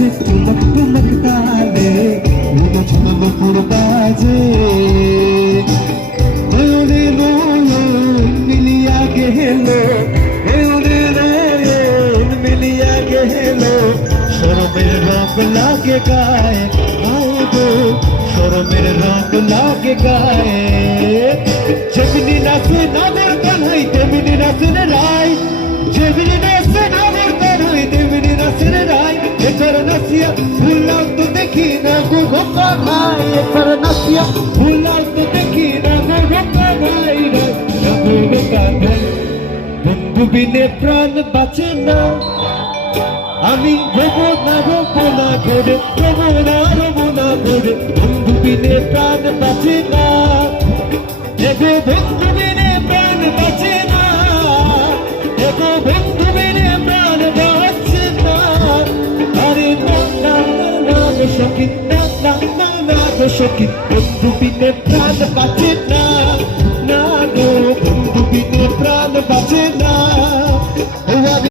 বাজে টুমক টুমক তালে ঝুনো ঝুনো নুপুর বাজে নয়নে নয়ন মিলিয়া গেলো মিলিয়া গেলো শরমের রঙ লাগে গায়ে আয় গো শরমের রঙ লাগে গায়ে যেমনি নাচে নাগর কানাই তেমনি নাচেন রায় যেমনি নাচে নাগর কানাই তেমনি নাচেন রায় একবার নাচিয়া ভুললাম তো দেখি না গো ভোকা ভাই একবার নাচিয়া ভুললাম তো দেখি না গো ভোকা ভাই গো ভোকা ভাই বন্ধু বিনে প্রাণ বাঁচে না আমি রবো না ঘরে রবো না ঘরে বন্ধু বিনে প্রাণ বাঁচে না এগো বন্ধু বিনে প্রাণ বাঁচে না এগো বন্ধু বিনে প্রাণ বাঁচে না আরে না না না গো সখী না না না না গো সখী বন্ধু বিনে প্রাণ বাঁচে না